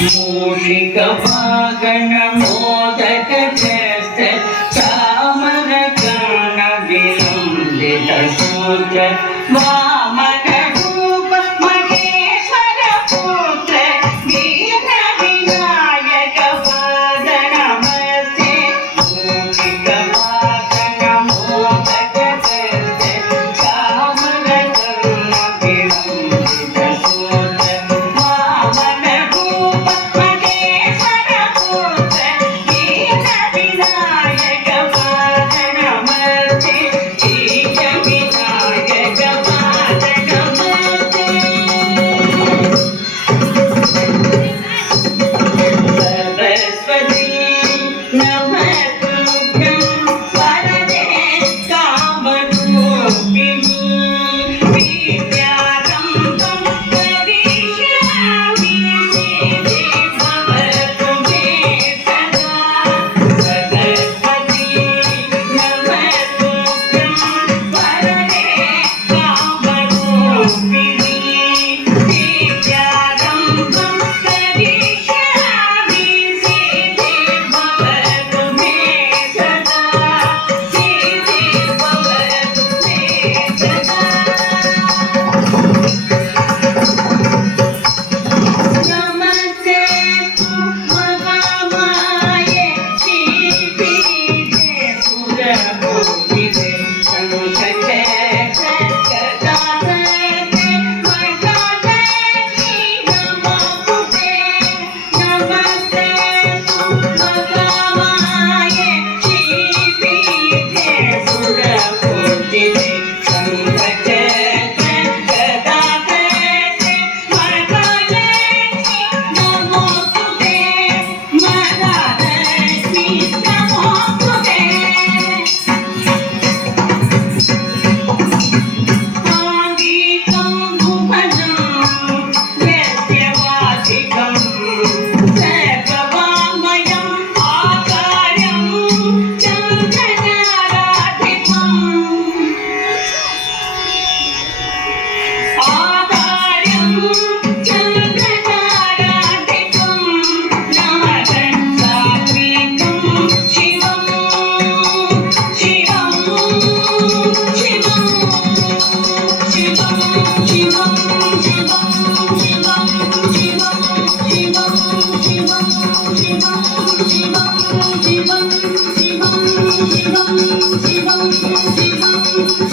मूषिक wagon modak जस्त चामर गान विलंबित सूत्र वामन रूप महेश्वर पुत्र वीर विनायक पाद नमस्ते मूषिक वागन मोदक जस्त चामर गान विलंबित सूत्र वामन रूप महेश्वर पुत्र वीर विनायक पाद नमस्ते वीर विनायक पाद नमस्ते सरस्वती नमस्तुभ्यं वरदे कामरूपिणी विद्यारम्भं करिष्यामि सिद्धि भवतु मे सदा सरस्वती नमस्तुभ्यं वरदे कामरूपिणी विद्यारम्भं करिष्यामि सिद्धि भवतु मे सदा सिद्धि भवतु मे सदा नमस्ते महामाये श्रीपीठे सुरभूषिते शङ्खचक्र गदाधरे महालक्ष्मी नमोस्तुते नमस्ते महामाये श्रीपीठे सुरभूषिते शङ्खचक्र गदाधरे महालक्ष्मी नमोस्तुते महालक्ष्मी नमोस्तुते आदितं भुवनं यस्यवाचिकं सर्ववाङ्मयम् आकारं चन्द्रताराधिपम् आकारं चन्द्रताराधिपं नमः सात्विकं शिवं शिवं शिवं शिवं शिवं शिवं शिवं शिवं शिवं शिवं शिवं शिवं शिवं शिवं शिवं शिवं शिवं